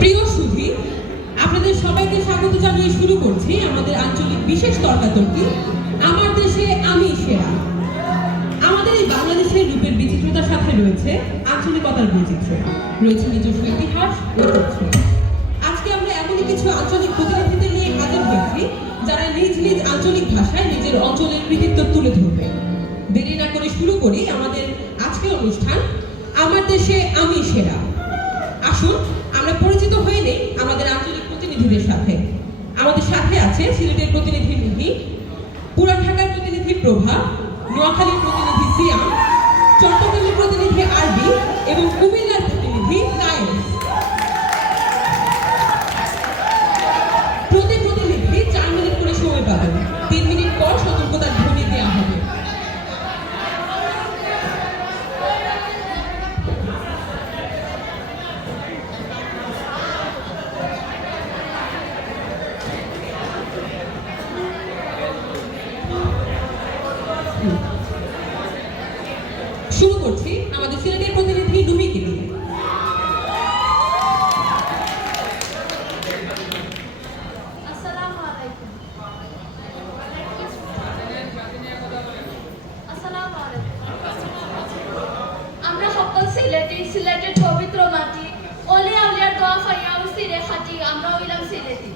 প্রিয় সুধী, আপনাদের সবাইকে স্বাগত জানিয়ে শুরু করছি আমাদের আঞ্চলিক বিশেষ তর্কাতর্কি আমার দেশে আমি সেরা। আমাদের এই বাংলাদেশের রূপের বিচিত্রতার সাথে রয়েছে আঞ্চলিকতার বৈচিত্র্য, রয়েছে নিজস্ব ইতিহাস ঐতিহ্য। আজকে আমরা এমনই কিছু আঞ্চলিক প্রতিনিধিদের নিয়ে হাজির হয়েছি যারা নিজ নিজ আঞ্চলিক ভাষায় নিজের অঞ্চলের কৃতিত্ব তুলে ধরবে। দেরি না করে শুরু করি আমাদের আজকের অনুষ্ঠান আমার দেশে আমি সেরা। আসুন আমরা পরিচিত হয়ে নেই আমাদের আঞ্চলিক প্রতিনিধিদের সাথে। আমাদের সাথে আছে সিলেটের প্রতিনিধি মিহি, পুরান ঢাকার প্রতিনিধি প্রভা, নোয়াখালীর প্রতিনিধি সিয়াম, চট্টগ্রামের প্রতিনিধি আরবি এবং কুমিল্লার প্রতিনিধি নায়েস। প্রতি প্রতিনিধি 4 মিনিট করে সময় পাবেন। 3 মিনিট পর সতর্কতার ধ্বনি দেওয়া হবে। শুরু করছি আমাদের সিলেটের প্রতিনিধি রুমিকে দিয়ে। আসসালামু আলাইকুম। আমরা সকল সিলেটের পবিত্র মাটি, অলিয়া উলিয়ার দোয়া পাইয়া সিরে খাটি, আমরা হইলাম সিলেটি।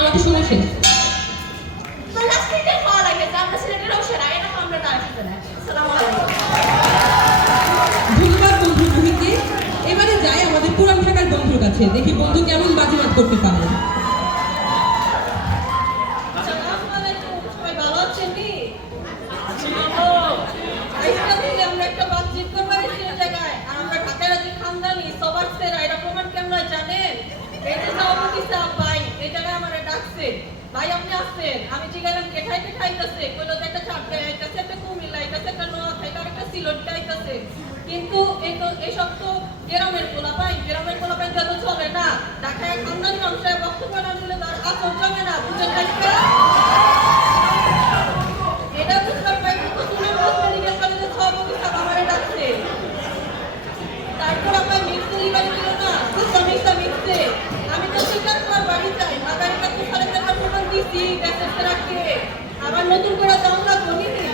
আমাকে শুনে শেষ। ধন্যবাদ বন্ধু রুহিকে। এবারে যাই আমাদের পুরান ঢাকার বন্ধুর কাছে, দেখি বন্ধু কেমন বাজিমাত করতে পারে। সবাই ভালো আছেন? এইসব তো গ্রামের পোলাপাই যত চলে না ঢাকায় খানদানি মানুষের বক্তব্য না দিলে তার আসর জমে না বুঝেন না এটা বুঝতে পারি তো তুমি মেডিকেল কলেজে সভাপতি আমারে ডাকছে তারপর আমার মিক্সে লিবারে ছিল না মিক্সে আমি তো স্বীকার করার বাড়ি চাই মাদারিকা তো সাড়ে 4 প্রমাণ দিচ্ছি ব্যাসেসে রাখে আবার নতুন করে দাম লাগবো নিতে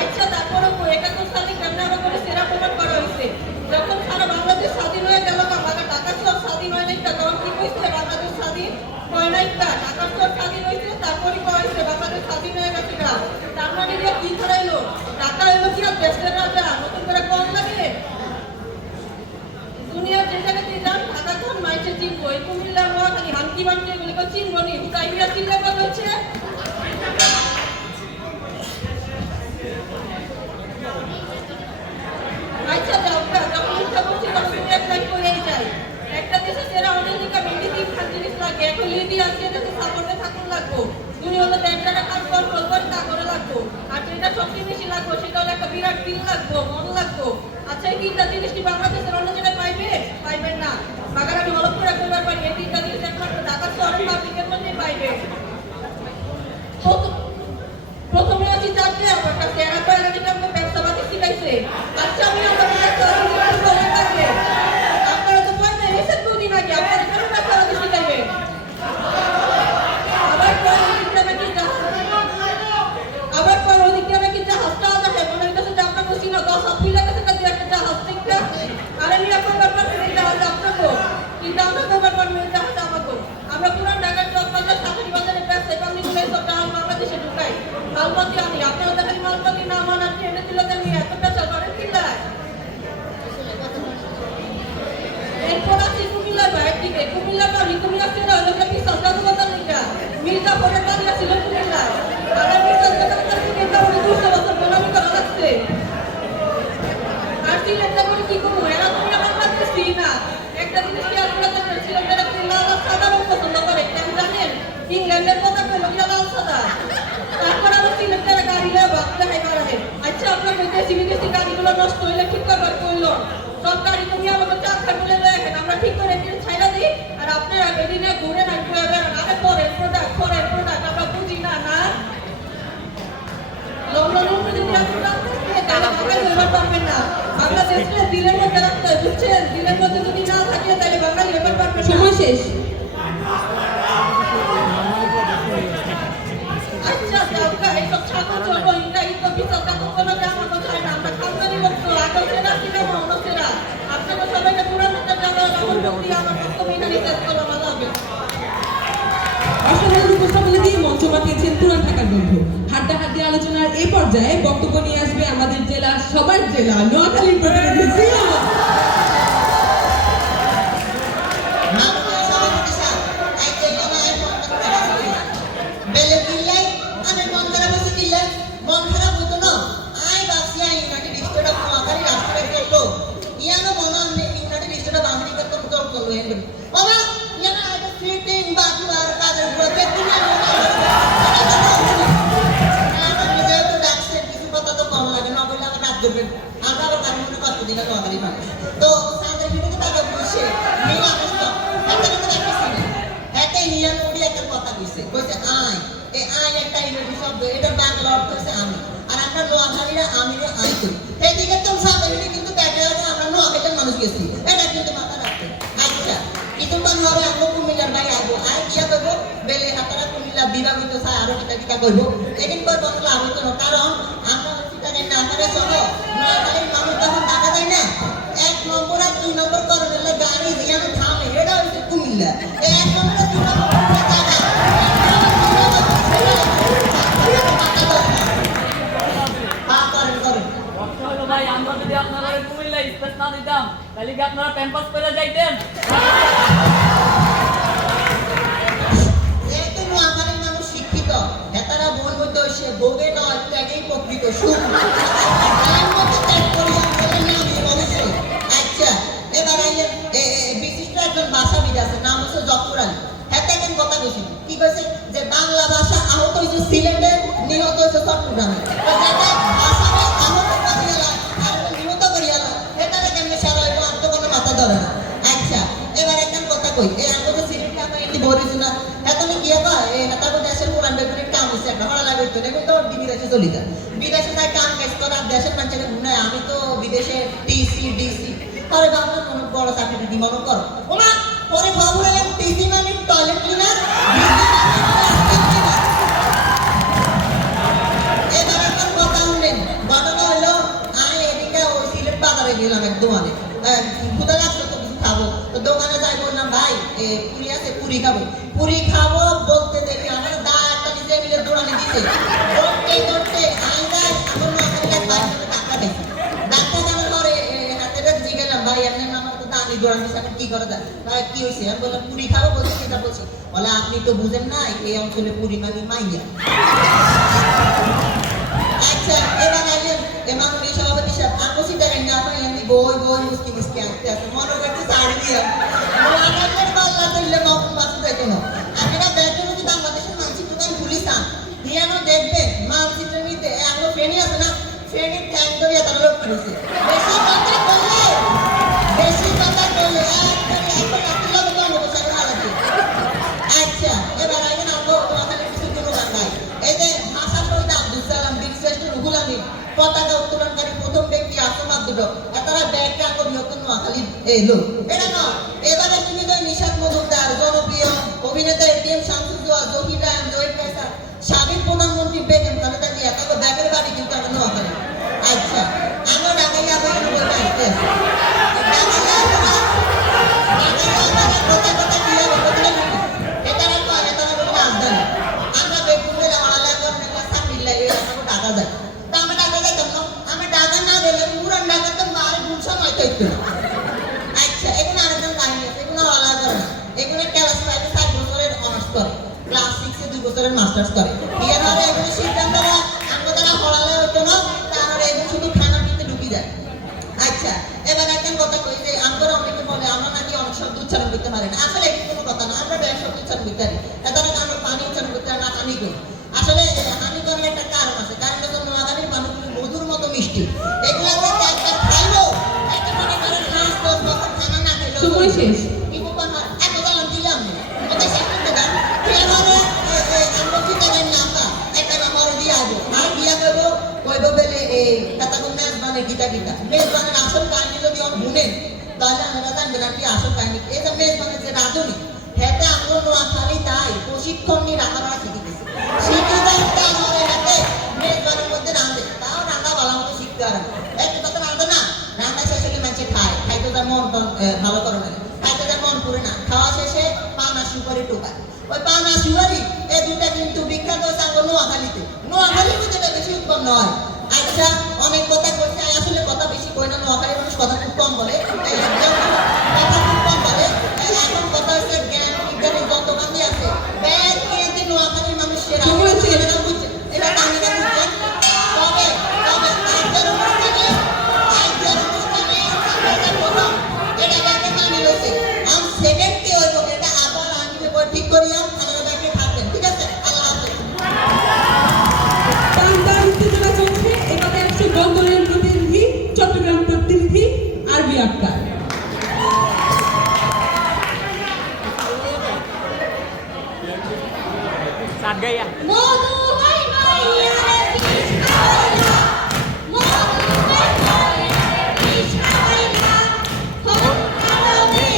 আচ্ছা তারপরে 71 সালে কেমন আমার করে সেরা প্রমাণ করা হয়েছে যখন সারা বাংলাদেশ স্বাধীন হয়ে গেল আমাদের ঢাকা শহর স্বাধীন হয় নাই তখন কি হয়েছে বাংলাদেশ স্বাধীন হয় নাই ঢাকা শহর স্বাধীন হয়েছে তারপরে কি হয়েছে বাংলাদেশ স্বাধীন হয়ে গেছে না তার মানে কি ছড়াইলো ঢাকা হলো কি আর দেশের রাজা নতুন করে কম লাগে দুনিয়ার যে জায়গাতে যান ঢাকা কোন মাইছে চিনবো এই কুমিল্লা নোয়াখালী হামকি বান্টি এগুলিকে চিনবো নি তাই বিরা চিনলে কত হচ্ছে আচ্ছা যাওকা যখন ইচ্ছা করছি তখন তুমি অ্যাপ্লাই করেই যাই একটা দেশে সেরা অনেক মেন্ডি টিম জিনিস লাগে এখন লিডি আছে এটাতে সাপোর্টে থাকুন লাগবো তুমি হলো একটা কাজ কন্ট্রোল করে তা করে লাগবো আর যেটা সবচেয়ে বেশি লাগবো সেটা হলো একটা বিরাট দিল লাগবো মন লাগবো আচ্ছা এই তিনটা জিনিস কি বাংলাদেশের অন্য জায়গায় পাইবেন না বাগার আমি অলপ করে করবার পারি এই তিনটা জিনিস একমাত্র ঢাকা শহরের পাবলিকের মধ্যে পাইবে প্রথমে আছি চাকরি আমার কাছে এরা তো এরা যেটা আমাকে ব্যবসাবাদী শিখাইছে আচ্ছা আমি আমার আপনারা তো পাই না এসে 2 দিন আগে আপনারা কেন ব্যবসাবাদী শিখাইবে আবার পর ওদিকে নাকি জাহাজটা আছে মনে হইতেছে যে আপনার বসি না 10 আপ্রিলের কাছে কাছে একটা জাহাজ থেকে আর আমি এখন ব্যাপার করে জাহাজ আপনাকে কিন্তু আমরা ব্যাপার করে জাহাজ আমাকে আমরা পুরান ঢাকার চকবাজার সাহারি বাজারে ব্যবসায়ী বাণিজ্য সব জাহাজ বাংলাদেশে ঢুকাই মালপত্র আমি আপনারা দেখেন মালপত্র না মানার ট্রেনে দিলে আমি এত পেঁচা করেন কিল্লায় এরপর আছে কুমিল্লার বাইরের দিকে কুমিল্লা বাড়ি কুমিল্লা ছিল হলো কি সরকার লিখা মির্জা পরে বাড়ি ছিল কুমিল্লা আর মির্জা কুমিল্লা 200 বছর গোলামি করা লাগছে আর সিলেটটা করে কি করবো এরা তুমি আমার কাছে না একটা জিনিস কি আপনারা জানেন সিলেটের একটা লাল সাদা রং পছন্দ করে কেন জানেন ইংল্যান্ডের কথা বলো কি লাল সাদা তারপর আবার সিলেটের গাড়ি লয়ে ভাবতে হয় মারাহে আচ্ছা আপনার বিদেশি গাড়িগুলো নষ্ট হইলে ঠিক করবার কইলো সব গাড়ি তুমি আমাকে চাকা বলে দেখেন আমরা ঠিক করে দিয়ে ছাইড়া দিই আর আপনারা বেদিনে ঘুরে না ঘুরে বেড়ান আরে পরের প্রোডাক্ট আমরা বুঝি না না লন্ডন যদি আপনারা তাহলে বাঙালি হইবার পারবেন না বাংলাদেশে দিলের মধ্যে রাখতে বুঝছেন দিলের মধ্যে যদি না থাকে তাহলে বাঙালি হইবার পারবেন না সময় শেষ আচ্ছা যাওকা এইসব ছাগল চলবো ইংরাজি তো বিচার কাকুর কোনো জামা কোথায় না আমরা খামদানি বক্ত আগল সেরা সিনেমা অনুসেরা আপনারা সবাইকে পুরানোটা জানা আমার প্রতি আমার বক্তব্য এখানে শেষ করলাম আল্লাহ হাফেজ অসাধারণ উপস্থাপনা দিয়ে মঞ্চ মাতিয়েছেন পুরান ঢাকার বন্ধু হাড্ডাহাড্ডি আলোচনার এই পর্যায়ে বক্তব্য নিয়ে আসবে আমাদের জেলার সবার জেলা নোয়াখালীর প্রতিনিধি জিয়া তো তাদের ভিতরে তারা বলছে মেলা কষ্ট একটা কিন্তু একটা সিনে একটা নিয়ম ওডি একটা কথা কইছে আয় এই আয় একটা ইংরেজি শব্দ এটা বাংলা অর্থ হচ্ছে আমি আর আমরা নোয়াখালীরা আমিরে আই করি এই দিকে তো সাধারণত কিন্তু দেখা যায় আমরা নোয়াখালীর মানুষ গেছি এটা কিন্তু মাথা রাখতে আচ্ছা ইতুম্বান হবে আমরা কুমিল্লার ভাই আইবো আই কিয়া করবো বেলে হাতারা কুমিল্লা বিভাগিত চাই আরো কিতা কইবো এদিন পর বন্ধ লাভ হতো না কারণ আমরা হচ্ছি তাদের না করে চলো নোয়াখালীর মানুষ যখন টাকা দেয় না 1 নম্বর আর 2 নম্বর করলে গাড়ি দিয়ে থামে এটা হচ্ছে কুমিল্লা 1 নম্বর আর 2 নম্বর ভাই আমরা যদি আপনারা কুমিল্লা স্পেস না দিতাম তাহলে কি আপনারা ক্যাম্পাস করে যাইতেন এত নোয়াখালীর মানুষ শিক্ষিত এতারা বই মধ্যে সে ভোগে নয় ত্যাগেই প্রকৃত সুখ তার মধ্যে ত্যাগ করিয়া বলে না আমি অবশ্যই আচ্ছা এবার বিশিষ্ট একজন ভাষাবিদ আছে নাম হচ্ছে জফর আলী এত একজন কথা কইছিল কি কইছে যে বাংলা ভাষা আহত হয়েছে সিলেটে নিহত হয়েছে চট্টগ্রামে তো যাতে ভাষাকে আহত করিয়ালা আর নিহত করিয়ালা এটারে কেমনে সারা এখন তো বিদেশে চলে যায় বিদেশে যাই কাম কাজ করার দেশের মানুষের ঘুমায় আমি তো বিদেশে টিসি ডিসি পরে ভাবলাম কোনো বড় চাকরি দি মনে করো ওমা পরে খবর এলাম টিসি মানে টয়লেট ক্লিনার এবার একটা কথা শুনলেন ঘটনা হলো আমি এদিকে ওই সিলেট বাজারে গেলাম এক দোকানে ক্ষুদা লাগছে তো কিছু খাবো তো দোকানে যাই বললাম ভাই পুরি আছে পুরি খাবো বলতে দেখি আমার দা একটা নিচে মিলে দৌড়ানি দিছে ধরতে আই যাই আমার মা একটা বাইরে টাকা দিছে ডাক্তার জানার পরে হাতে রেখে গেলাম ভাই আপনার আমার তো দানি দৌড়ানি দিছে এখন কি করা যায় ভাই কি হয়েছে আমি বললাম পুরি খাবো বলছি সেটা বলছি বলে আপনি তো বুঝেন না এই অঞ্চলে পুরি মানে মাইয়া আচ্ছা এবার আইলেন এমানুরি সভাপতি সাহেব আকসি টাকা না পাই আমি বই মুসকি আসতে আসতে মনে করতে সাড়ে দিয়ে আমাদের পাল্লা তুললে মকম বাঁচতে যাইতো না আপনারা ব্যাটের যদি বাংলাদেশের মানচিত্র আমি ভুলিসাম হিয়ানো দেখবেন মানচিত্রের নিতে আমরা ফেনি আছে না ফেনি ট্যাঙ্ক ধরে তার লোক করেছে বেশি কথা বললে একবার রাত্রি লাগে তো আমরা বসে আলাদা আচ্ছা এবার আইলেন আমরা ওখানে কিছু কোনো গান নাই এই যে ভাষা শহীদ আব্দুল সালাম বীরশ্রেষ্ঠ রুহুল আমিন পতাকা উত্তোলনকারী প্রথম ব্যক্তি আসম আব্দুল তারা ব্যাগটা বৃহত্তর নোয়াখালী লোক এটা নয় এবারে সুবিধা নিশাদ মজুমদার জনপ্রিয় অভিনেতা এটিএম শামসুজ্জোয়া জহির রায়ন জহির ফেসার সাবেক প্রধানমন্ত্রী বেগম খালেদা জিয়া তাদের ব্যাগের বাড়ি কিন্তু আমরা নোয়াখালী আচ্ছা আমরা ঢাকায় আবার বলতে আসতে আছি আমরা বেগুনের আড়ালে চাকরি লাগে আমাকে টাকা দেয় তা আমরা টাকা যাইতাম না আমি টাকা না দিলে পুরান টাকা তো মারে গুলশা নয় তো আচ্ছা এখানে আরেকজন কাহিনী আছে এগুলো আলাদা করে না এগুলো ক্লাস 5 7 বছরের অনার্স করে ক্লাস 6 এ 2 বছরের মাস্টার্স করে এর এগুলো সিদ্ধান্তরা আমরা তারা হলালে হতো না তারা এগুলো শুধু খানা নিতে ঢুকি যায় আচ্ছা এবার একটা কথা কই যে আমরা অনেকে বলে আমরা নাকি অনেক শব্দ উচ্চারণ করতে পারি না আসলে এটা কোনো কথা না আমরা বেশ শব্দ উচ্চারণ করতে পারি এটা না আমরা পানি উচ্চারণ করতে না হানি করি আসলে হানি করার একটা কারণ আছে কারণ হলো নোয়াখালীর মানুষগুলো মধুর মতো মিষ্টি এগুলো যে একটা খাইলো একটা মনে করেন 5-10 বছর খানা না খাইলো সময় শেষ কিন্তু কথা এত জানলাম দিলাম না ওটা শেষ করতে দাও এবারে আমরা কি জানেন না আমরা একটা আমার দিয়ে আসবো আর বিয়া করবো কইবো বলে এই কথা কোন মেজবানের মেজবানের আসল কাহিনী যদি আমি শুনেন তাহলে আমরা জানবেন আর কি আসল কাহিনী এই যে মেজবানের যে রাজনী হেতে আমরা নোয়াখালী তাই প্রশিক্ষণ নিয়ে রান্নাবাড়া শিখে যাইতে আমাদের হাতে মেজবানের মধ্যে রাঁধে তাও রান্না ভালো মতো শিখতে পারে একটা কথা রাঁধে না রান্না শেষে মানুষে খাইতে তার মন ভালো করে না খাইতে তার মন পুরে না খাওয়া শেষে পানা সুপারি টোকায় ওই পানা সুপারি এই দুটা কিন্তু বিখ্যাত হচ্ছে আমার নোয়াখালীর মধ্যে এটা বেশি উৎপন্ন হয় আচ্ছা অনেক কথা বলছে আসলে কথা বেশি কই না নোয়াখালীর মানুষ কথা খুব কম বলে এখন কথা হচ্ছে জ্ঞান বিজ্ঞানের যত বান্ধি আছে ব্যাগ কিনতে নোয়াখালীর মানুষ সেরা বুঝছে এটা কাহিনীটা বুঝছেন তবে একজন অনুষ্ঠানে প্রথম এটা ব্যাগে মানি রয়েছে আমি সেকেন্ড কে হইব এটা আবার আমি ঠিক করিয়াম আপনারা ব্যাগে থাকবেন ঠিক আছে আল্লাহ হাফেজ টানটান উত্তেজনা চলছে এবারে আসছে বন্দরের প্রতিনিধি চট্টগ্রাম প্রতিনিধি আরবি আক্তার साथ गया মধু হই মাইয়ারে বিষ খাওয়াইলা মধু হই মাইয়ারে বিষ খাওয়াইলা হন কারণে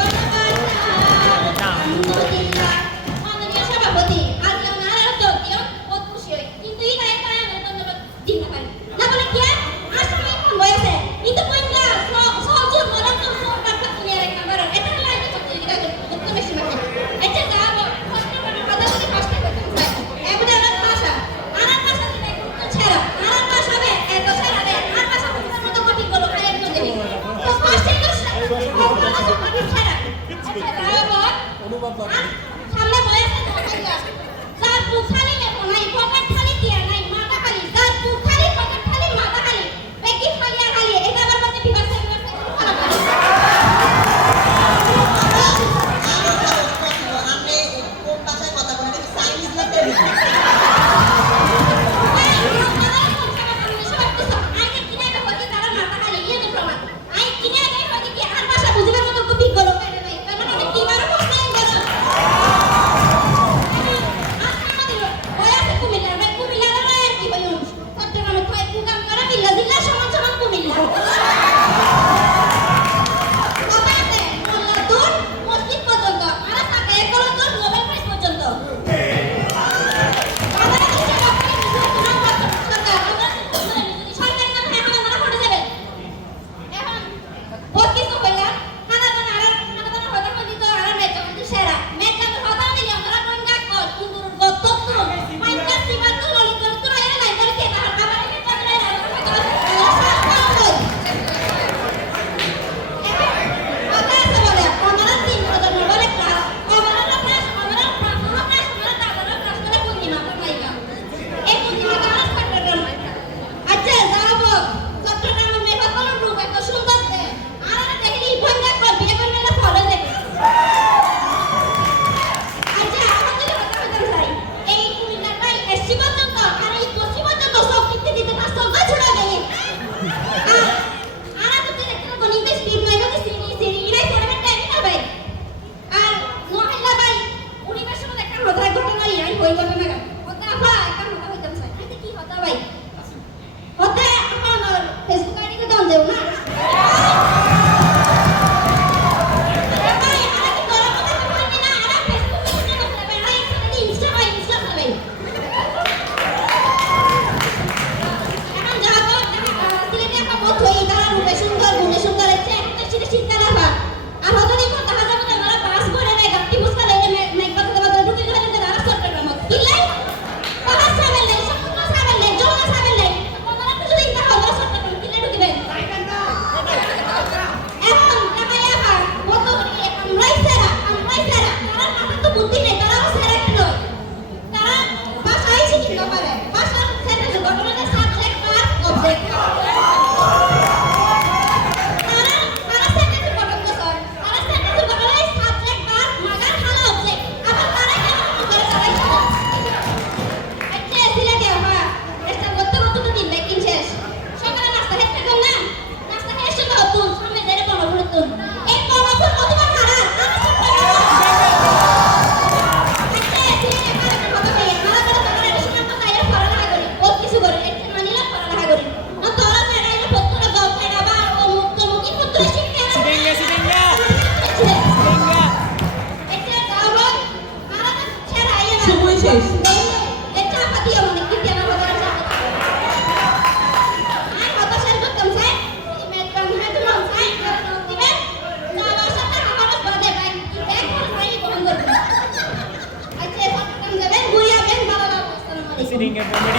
বাবাটা নদিয়া মাননীয় সভাপতি আজ আমরা তো কেউ কত খুশি হই কিন্তু এই টাইম টাইম ধন্যবাদ দিন না পারি না বলে কি আসলে কোন বয়সে কিন্তু কইনা সহজুর মরণ তো সরকার তুমি আর একটা মারো এটা লাগে তো দিন কাজ কত বেশি মাকে এটা যাব কষ্ট করে কথা বলে কষ্ট করতে হয় এবারে আমার ভাষা দিনে গুরুত্ব ছাড়া আমার ভাষা হবে এত ছাড়া রে আর ভাষা বুঝার মতো কঠিন বলো খাই একদম দেবি তো কষ্ট করে ছাড়া অনুভব করে সামনে বয়সে যার বুখালি লেখো নাই পকেট খালি দিয়া নাই মাথা খালি যার বুখালি পকেট খালি মাথা খালি বেকি খালি আর খালি এটা আমার মধ্যে বিবাসে খারাপ করে আপনি কোন ভাষায় কথা বলেন চাইনিজ না তেলুগু বুঝবার মতো খুব বিজ্ঞ লোক নাই তার মানে কি বারো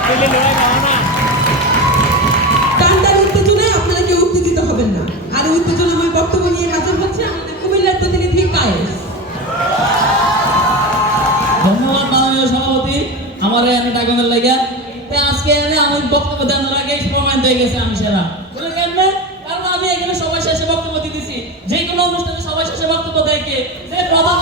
ছেলে লড়াই পাবো না। টানটার উত্তেজনায় আপনারা কেউ উত্তেজিত হবেন না। আর উত্তেজনাময় বক্তব্য নিয়ে হাজির হচ্ছে আমাদের কুমিল্লার প্রতিনিধি কায়েস। ধন্যবাদ মাননীয় সভাপতি আমার এনে টাকামের লাগা। তাই আজকে এনে আমার বক্তব্য দেওয়ার আগে প্রমাণ হয়ে গেছে আমি সেরা। বলে কেমনে? কারণ আমি এখানে সবাই শেষে বক্তব্য দিতেছি। যে কোনো অনুষ্ঠানে সবাই শেষে বক্তব্য দেয় কে? যে প্রধান।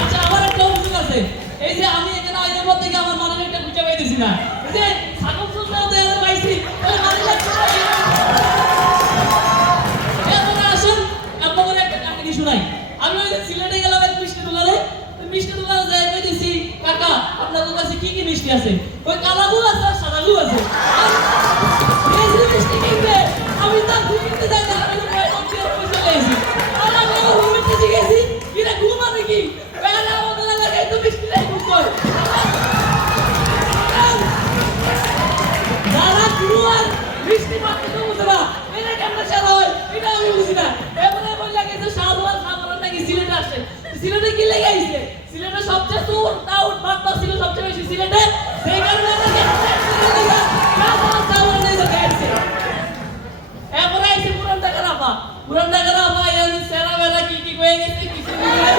আচ্ছা আমার একটা অভিযোগ আছে। এই যে আমি এখানে আইনের মধ্যে গিয়ে আমার মানের একটা খুঁজে পাইতেছি না। এই যে সাকম সুলতান তো এনে পাইছি। তাহলে মানের একটা এখন আসেন আপনাদের একটা কাহিনী শোনাই। আমি ওই যে সিলেটে গেলাম এক মিষ্টি দোকানে। মিষ্টি দোকানে যাই কইতেছি কাকা আপনাদের কাছে কি কি মিষ্টি আছে? ওই কালাগু আছে আর সাদাগু আছে। এই যে মিষ্টি কিনবে আমি তার ঘুমিতে যাই না আমি কই অন্তে পয়সা লেছি। আর আমি ঘুমিতে গেছি কিরে ঘুম মানে কি? বেলা আমাদের লাগাই তো মিষ্টি লাই ঘুম কই। যারা ঘুমার মিষ্টি পাতে তো বুঝে না। এটা কেমন সারা হয় এটা আমি বুঝি না। এবারে বললা গেছে শাহওয়াল খাবার নাকি সিলেটে আসে। সিলেটে কি লেগে আইছে? সিলেটে সবচেয়ে দূর টাউন বাগদা ছিল সবচেয়ে বেশি সিলেটে। সেই কারণে আমাকে শাহওয়াল খাবার নিয়ে যেতে গেছে। এবারে আইছে পুরান ঢাকার আপা। পুরান ঢাকার আপা এই সেরা বেলা কি কি কয়ে গেছে কিছু নাই।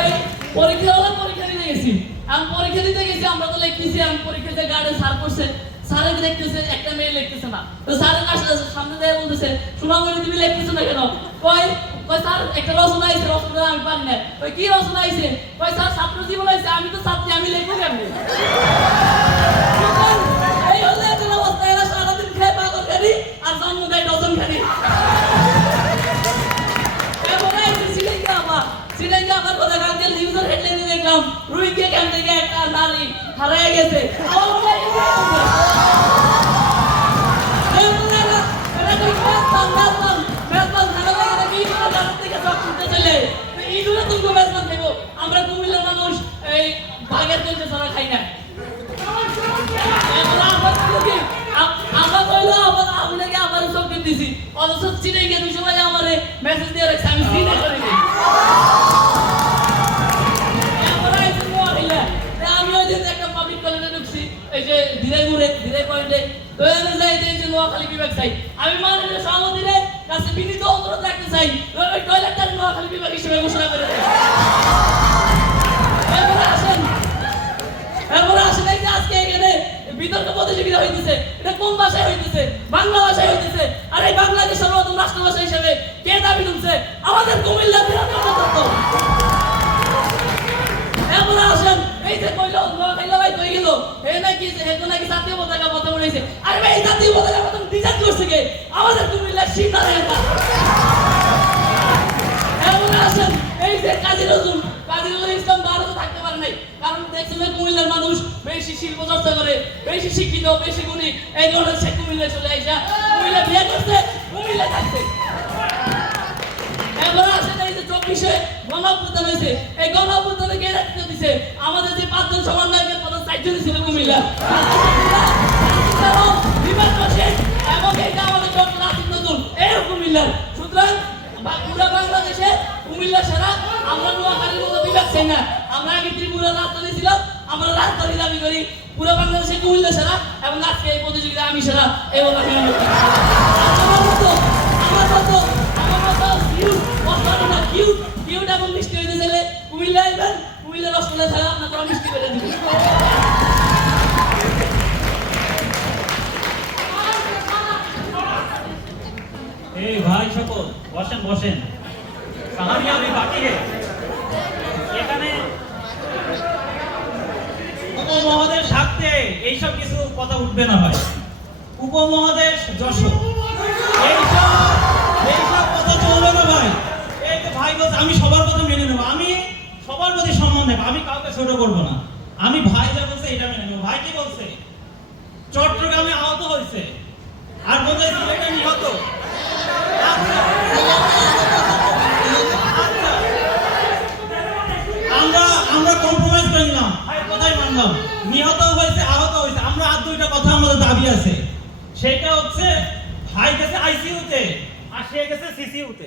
এই পরীক্ষা হলো পরীক্ষা দিতে গেছি। আমি পরীক্ষা দিতে গেছি আমরা তো লিখতেছি আমি পরীক্ষাতে গার্ডে স্যার করছে। স্যারে দেখতেছে একটা মেয়ে লিখতেছে না। তো স্যারের কাছে সামনে দিয়ে বলতেছে সোনামণি তুমি লিখতেছো না কেন? কই কই স্যার একটা রচনা আইছে রচনা আমি পারি না। কই কি রচনা আইছে? কই স্যার ছাত্র জীবন আইছে আমি তো ছাত্রী আমি লিখবো কেমনে? এই হলো একটা অবস্থা এরা সারাদিন খেয়ে পাগল খালি আর জন্ম দেয় ডজন খালি। এরপরে আইছে সিলেঙ্গা আপা। সিলেঙ্গা আপার কথা কালকে নিউজের হেডলাইনে দেখলাম রুইকে ক্যাম্প থেকে একটা নারী হারিয়ে গেছে। আমরা কুমিল্লার মানুষ এই বাঘের কঞ্চে ছাড়া খাই না। আমরা কইলো আমি নাকি আমার চোখে দিছি অথচ চিনে গিয়ে দুই সময় আমার মেসেজ দিয়ে রাখছে আমি চিনে করিনি। আমি ওই দিন একটা পাবলিক কলেজে ঢুকছি এই যে ধীরে পয়েন্টে তো আমি যাই যে নোয়াখালী বিভাগ চাই। আমি মাননীয় সভাপতির কাছে বিনীত অনুরোধ রাখতে চাই ওই টয়লেটটা নোয়াখালী বিভাগ হিসেবে ঘোষণা করে দেয়। এরপরে আসেন এই যে আজকে এখানে বিতর্ক প্রতিযোগিতা হইতেছে। এটা কোন ভাষায় হইতেছে? বাংলা ভাষায় হইতেছে। আর এই বাংলাদেশ সর্বপ্রথম রাষ্ট্রভাষা হিসেবে কে দাবি তুলছে? আমাদের কুমিল্লা বিধানসভা। এরপরে আসেন এই যে কইলো নোয়াখালী ভাই কই গেল এই নাকি হেতু নাকি জাতীয় পতাকা কথা বলেছে। আরে ভাই এই জাতীয় পতাকা প্রথম ডিজাইন করছে কে? আমাদের কুমিল্লার সিনারে এটা। এরপরে আসেন এই যে কাজী নজরুল ইসলাম ভারতে থাকতে পারে নাই কারণ দেখছেন কুমিল্লার মানুষ বেশি শিল্প চর্চা করে বেশি শিক্ষিত বেশি গুণী এই ধরনের সে কুমিল্লায় চলে আইসা কুমিল্লা বিয়ে করছে কুমিল্লা থাকছে। এবার আসেন এই যে 24-এ গণঅভ্যুত্থান হয়েছে এই গণঅভ্যুত্থানে কে নেতৃত্ব দিছে? আমাদের যে 5 জন সমন্বয়কের প্রধান 4 জন ছিল কুমিল্লা এবং এটা আমাদের ডক্টর আসিফ নজরুল এই কুমিল্লার। সুতরাং পুরো বাংলাদেশে কুমিল্লা সেরা। আমরা নোয়াখালীর মতো বিভাগ চাই না। আমরা আগে ত্রিপুরার রাজধানী ছিলাম আমরা রাজধানী দাবি করি। পুরো বাংলাদেশে কুমিল্লা সেরা এবং আজকে এই প্রতিযোগিতা আমি সেরা এবং আমি কিউট এবং মিষ্টি হইতে চাইলে কুমিল্লা আইবেন কুমিল্লা রসগোল্লা ছাড়া আপনাকে মিষ্টি করে দিবেন। এই ভাই সকল বসেন বসেন कहानियां अभी बाकी है এখানে উপমহাদেশ থাকতে এইসব কিছু কথা উঠবে না ভাই। উপমহাদেশ যশোর এইসব কথা চলবে না ভাই। এই যে ভাই বলছে আমি সবার কথা মেনে নেবো আমি সবার প্রতি সম্মান দেবো আমি কাউকে ছোট করবো না। আমি ভাই যা বলছে এটা মেনে নেবো। ভাই কি বলছে? চট্টগ্রামে আহত হয়েছে আর বলছে সিলেটে নিহত। আমরা কম্প্রোমাইজ করে নিলাম ভাই কথাই মানলাম নিহত হয়েছে আহত হয়েছে আমরা আর দুইটা কথা আমাদের দাবি আছে। সেটা হচ্ছে ভাই গেছে আইসিইউতে আর সে গেছে সিসিইউতে।